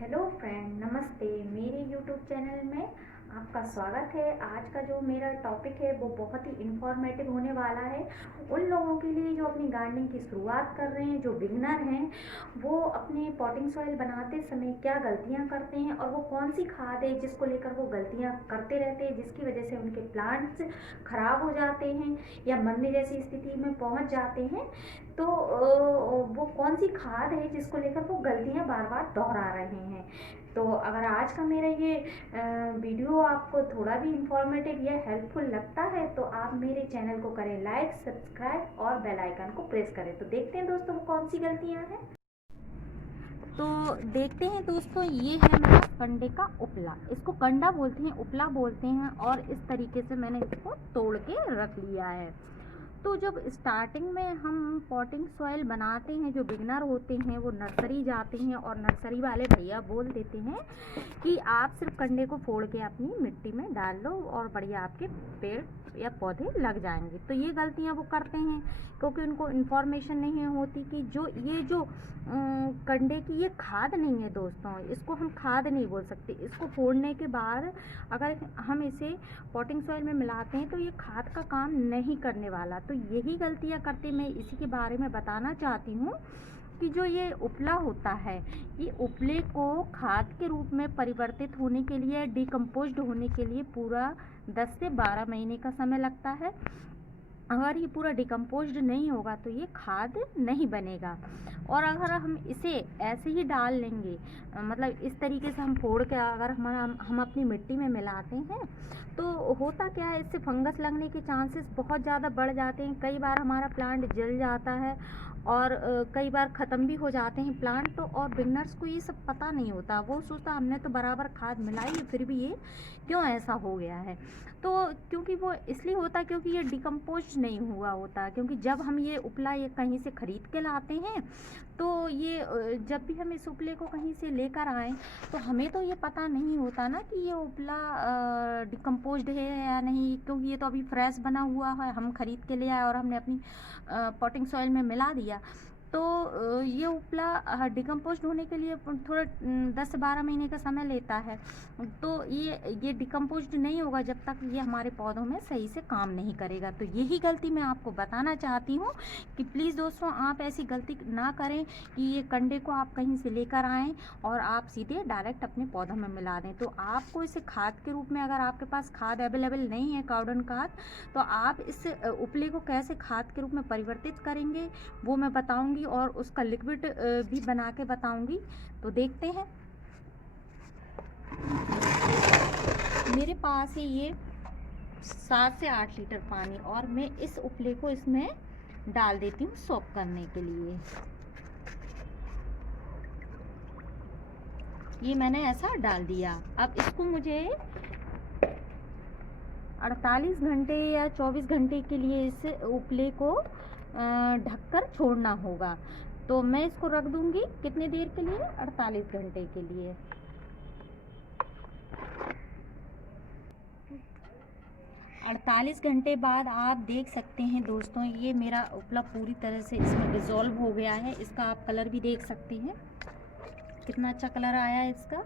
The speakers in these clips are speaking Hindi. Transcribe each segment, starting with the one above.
हेलो फ्रेंड, नमस्ते। मेरे यूट्यूब चैनल में आपका स्वागत है। आज का जो मेरा टॉपिक है वो बहुत ही इन्फॉर्मेटिव होने वाला है उन लोगों के लिए जो अपनी गार्डनिंग की शुरुआत कर रहे हैं, जो बिगनर हैं। वो अपने पॉटिंग सॉइल बनाते समय क्या गलतियां करते हैं और वो कौन सी खाद है जिसको लेकर वो गलतियां करते रहते हैं, जिसकी वजह से उनके प्लांट्स खराब हो जाते हैं या मरने जैसी स्थिति में पहुंच जाते हैं। तो वो कौन सी खाद है जिसको लेकर वो गलतियां बार बार दोहरा रहे हैं। तो अगर आज का मेरा ये वीडियो आपको थोड़ा भी इंफॉर्मेटिव या हेल्पफुल लगता है तो आप मेरे चैनल को करें लाइक, सब्सक्राइब और बेल आइकन को प्रेस करें। तो देखते हैं दोस्तों वो कौन सी गलतियां हैं। तो देखते हैं दोस्तों, ये है मेरा कंडे का उपला। इसको कंडा बोलते हैं, उपला बोलते हैं। और इस तरीके से मैंने इसको तोड़ के रख लिया है। तो जब स्टार्टिंग में हम पॉटिंग सॉइल बनाते हैं, जो बिगनर होते हैं वो नर्सरी जाते हैं और नर्सरी वाले भैया बोल देते हैं कि आप सिर्फ कंडे को फोड़ के अपनी मिट्टी में डाल लो और बढ़िया आपके पेड़ या पौधे लग जाएंगे। तो ये गलतियां वो करते हैं क्योंकि उनको इन्फॉर्मेशन नहीं होती कि जो कंडे की ये खाद नहीं है दोस्तों, इसको हम खाद नहीं बोल सकते। इसको फोड़ने के बाद अगर हम इसे पॉटिंग सॉइल में मिलाते हैं तो ये खाद का काम नहीं करने वाला। तो यही गलतियां करते, मैं इसी के बारे में बताना चाहती हूँ कि जो ये उपला होता है, ये उपले को खाद के रूप में परिवर्तित होने के लिए, डिकम्पोज्ड होने के लिए पूरा 10 से 12 महीने का समय लगता है। अगर ये पूरा डिकम्पोज्ड नहीं होगा तो ये खाद नहीं बनेगा। और अगर हम इसे ऐसे ही डाल लेंगे, मतलब इस तरीके से हम फोड़ के अगर हम अपनी मिट्टी में मिलाते हैं तो होता क्या है, इससे फंगस लगने के चांसेस बहुत ज़्यादा बढ़ जाते हैं। कई बार हमारा प्लांट जल जाता है और कई बार ख़त्म भी हो जाते हैं प्लांट। तो और बिगनर्स को ये सब पता नहीं होता, वो सोचता हमने तो बराबर खाद मिलाई है फिर भी ये क्यों ऐसा हो गया है। तो क्योंकि वो इसलिए होता क्योंकि ये डिकम्पोज नहीं हुआ होता। क्योंकि जब हम ये उपला ये कहीं से ख़रीद के लाते हैं तो ये जब भी हम इस उपले को कहीं से लेकर आएँ तो हमें तो ये पता नहीं होता ना कि ये उपला डिकम्पोज्ड है या नहीं, क्योंकि ये तो अभी फ्रेश बना हुआ है, हम ख़रीद के ले आए और हमने अपनी पॉटिंग सॉइल में मिला दिया। तो ये उपला डिकम्पोज्ड होने के लिए थोड़ा 10 से 12 महीने का समय लेता है। तो ये डिकम्पोज्ड नहीं होगा जब तक ये हमारे पौधों में सही से काम नहीं करेगा। तो यही गलती मैं आपको बताना चाहती हूँ कि प्लीज़ दोस्तों आप ऐसी गलती ना करें कि ये कंडे को आप कहीं से लेकर आएँ और आप सीधे डायरेक्ट अपने पौधों में मिला दें। तो आपको इसे खाद के रूप में, अगर आपके पास खाद अवेलेबल नहीं है, काउडन खाद, तो आप इस उपले को कैसे खाद के रूप में परिवर्तित करेंगे वो मैं बताऊंगी और उसका लिक्विड भी बना के बताऊंगी। तो देखते हैं। मेरे पास है ये 7 से 8 लीटर पानी और मैं इस उपले को इसमें डाल देती हूँ सोक करने के लिए। ये मैंने ऐसा डाल दिया। अब इसको मुझे 48 घंटे या 24 घंटे के लिए इस उपले को ढककर छोड़ना होगा। तो मैं इसको रख दूंगी कितने देर के लिए, 48 घंटे के लिए। 48 घंटे बाद आप देख सकते हैं दोस्तों, ये मेरा उपला पूरी तरह से इसमें डिज़ोल्व हो गया है। इसका आप कलर भी देख सकते हैं, कितना अच्छा कलर आया है इसका।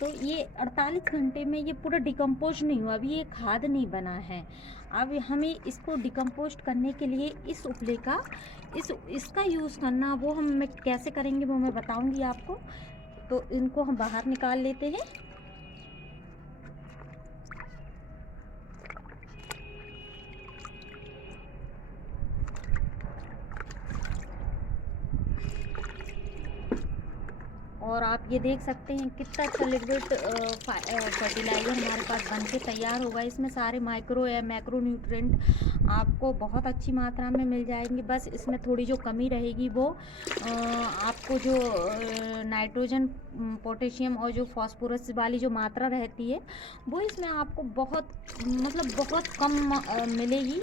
तो ये 48 घंटे में ये पूरा डिकम्पोज नहीं हुआ, अभी ये खाद नहीं बना है। अब हमें इसको डिकम्पोस्ट करने के लिए इस उपले का इसका यूज़ करना, वो हम कैसे करेंगे वो मैं बताऊंगी आपको। तो इनको हम बाहर निकाल लेते हैं। और आप ये देख सकते हैं कितना अच्छा लिक्विड फर्टिलाइज़र हमारे पास बन के तैयार होगा। इसमें सारे माइक्रो या मैक्रो न्यूट्रिएंट आपको बहुत अच्छी मात्रा में मिल जाएंगे। बस इसमें थोड़ी जो कमी रहेगी वो आपको जो नाइट्रोजन, पोटेशियम और जो फास्फोरस वाली जो मात्रा रहती है वो इसमें आपको बहुत कम मिलेगी।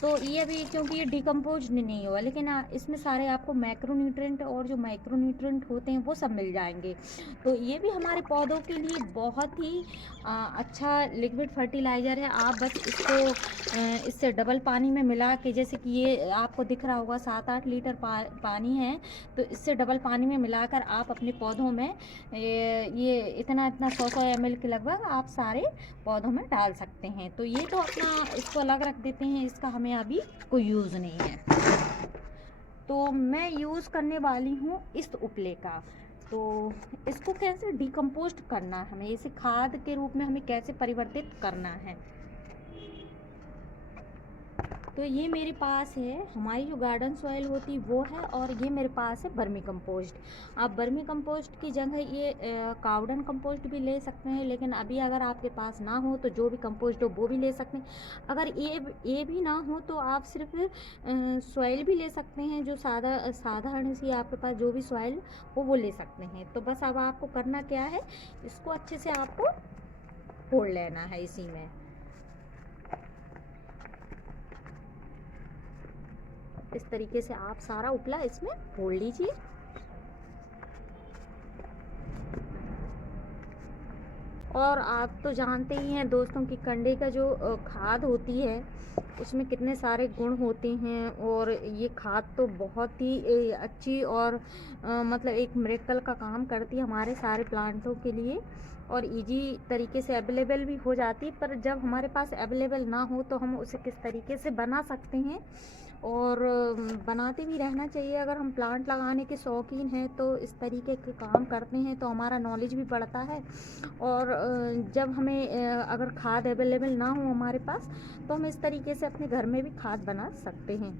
तो ये अभी क्योंकि ये डिकम्पोज नहीं हुआ, लेकिन इसमें सारे आपको मैक्रो न्यूट्रिएंट और जो माइक्रो न्यूट्रिएंट होते हैं वो सब मिल जाएंगे। तो ये भी हमारे पौधों के लिए बहुत ही अच्छा लिक्विड फर्टिलाइज़र है। आप बस इसको इससे डबल पानी में मिला के, जैसे कि ये आपको दिख रहा होगा 7-8 लीटर पानी है, तो इससे डबल पानी में मिलाकर आप अपने पौधों में ये इतना 100-100 ml के लगभग आप सारे पौधों में डाल सकते हैं। तो ये तो अपना इसको अलग रख देते हैं, इसका हमें अभी कोई यूज़ नहीं है। तो मैं यूज़ करने वाली हूँ इस उपले का। तो इसको कैसे डिकम्पोस्ट करना है, हमें इसे खाद के रूप में हमें कैसे परिवर्तित करना है। तो ये मेरे पास है, हमारी जो गार्डन सॉइल होती वो है, और ये मेरे पास है वर्मी कंपोस्ट। आप वर्मी कंपोस्ट की जगह ये काउडन कंपोस्ट भी ले सकते हैं, लेकिन अभी अगर आपके पास ना हो तो जो भी कंपोस्ट हो वो भी ले सकते हैं। अगर ये भी ना हो तो आप सिर्फ सॉइल भी ले सकते हैं, जो साधारण सी आपके पास जो भी सॉइल हो वो ले सकते हैं। तो बस अब आपको करना क्या है, इसको अच्छे से आपको फोड़ लेना है इसी में। इस तरीके से आप सारा उपला इसमें फोड़ लीजिए। और आप तो जानते ही हैं दोस्तों कि कंडे का जो खाद होती है उसमें कितने सारे गुण होते हैं, और ये खाद तो बहुत ही अच्छी और मतलब एक मिरेकल का काम करती है हमारे सारे प्लांटों के लिए, और इजी तरीके से अवेलेबल भी हो जाती है। पर जब हमारे पास अवेलेबल ना हो तो हम उसे किस तरीके से बना सकते हैं, और बनाते भी रहना चाहिए। अगर हम प्लांट लगाने के शौकीन हैं तो इस तरीके के काम करते हैं तो हमारा नॉलेज भी बढ़ता है। और जब हमें अगर खाद अवेलेबल ना हो हमारे पास तो हम इस तरीके से अपने घर में भी खाद बना सकते हैं।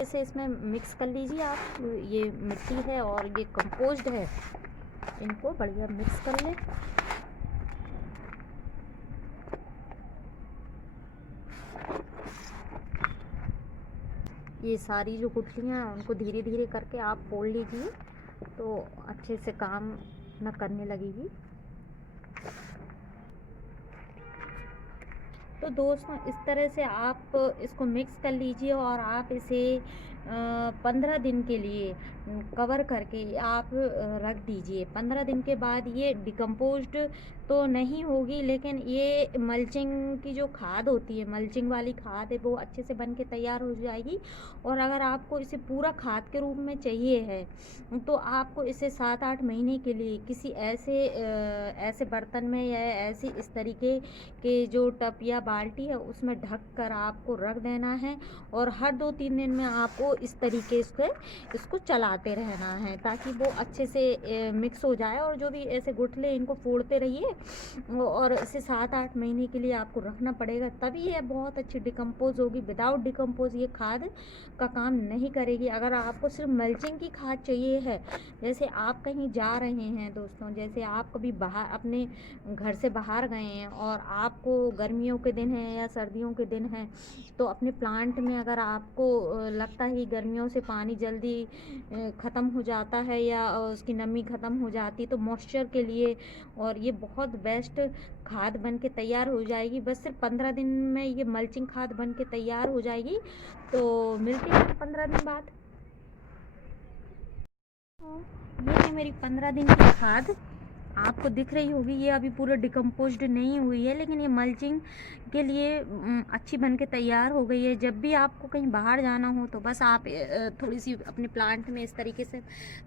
इसे इसमें मिक्स कर लीजिए आप। ये मिट्टी है और ये कंपोस्ट है, इनको बढ़िया मिक्स कर लें। ये सारी जो गुठलियाँ हैं उनको धीरे धीरे करके आप फोड़ लीजिए, तो अच्छे से काम न करने लगेगी। तो दोस्तों इस तरह से आप इसको मिक्स कर लीजिए, और आप इसे 15 दिन के लिए कवर करके आप रख दीजिए। 15 दिन के बाद ये डिकम्पोज्ड तो नहीं होगी, लेकिन ये मल्चिंग की जो खाद होती है, मल्चिंग वाली खाद है, वो अच्छे से बन के तैयार हो जाएगी। और अगर आपको इसे पूरा खाद के रूप में चाहिए है तो आपको इसे 7-8 महीने के लिए किसी ऐसे बर्तन में या ऐसी इस तरीके के जो टब या बाल्टी है उसमें ढक कर आपको रख देना है, और हर 2-3 दिन में आपको इस तरीके से इसको चलाते रहना है ताकि वो अच्छे से मिक्स हो जाए। और जो भी ऐसे गुठले इनको फोड़ते रहिए, और इसे 7-8 महीने के लिए आपको रखना पड़ेगा, तभी ये बहुत अच्छी डिकम्पोज होगी। विदाउट डिकम्पोज ये खाद का काम नहीं करेगी। अगर आपको सिर्फ मल्चिंग की खाद चाहिए है, जैसे आप कहीं जा रहे हैं दोस्तों, जैसे आप कभी बाहर अपने घर से बाहर गए हैं और आपको गर्मियों के दिन हैं या सर्दियों के दिन हैं, तो अपने प्लांट में अगर आपको लगता है गर्मियों से पानी जल्दी ख़त्म हो जाता है या उसकी नमी ख़त्म हो जाती है, तो मॉइस्चर के लिए और ये बहुत बेस्ट खाद बन के तैयार हो जाएगी। बस सिर्फ 15 दिन में ये मल्चिंग खाद बन के तैयार हो जाएगी। तो मिलते हैं 15 दिन बाद। ये है मेरी 15 दिन की खाद, आपको दिख रही होगी। ये अभी पूरा डिकम्पोज्ड नहीं हुई है, लेकिन ये मल्चिंग के लिए अच्छी बन के तैयार हो गई है। जब भी आपको कहीं बाहर जाना हो तो बस आप थोड़ी सी अपने प्लांट में इस तरीके से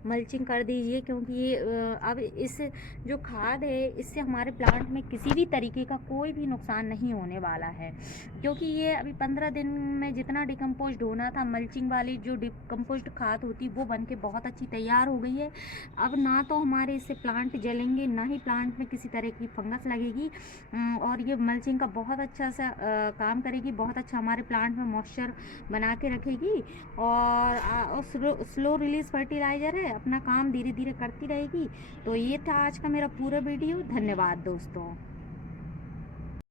मल्चिंग कर दीजिए, क्योंकि ये अब इस जो खाद है इससे हमारे प्लांट में किसी भी तरीके का कोई भी नुकसान नहीं होने वाला है, क्योंकि ये अभी 15 दिन में जितना डिकम्पोज्ड होना था, मल्चिंग वाली जो डिकम्पोज्ड खाद होती वो बन के बहुत अच्छी तैयार हो गई है। अब ना तो हमारे इससे प्लांट जलेंगे, ना ही प्लांट में किसी तरह की फंगस लगेगी, और ये मल्चिंग का बहुत अच्छा सा काम करेगी, बहुत अच्छा हमारे प्लांट में मॉइस्चर बना के रखेगी। और स्लो रिलीज फर्टिलाइज़र है, अपना काम धीरे धीरे करती रहेगी। तो ये था आज का मेरा पूरा वीडियो। धन्यवाद दोस्तों।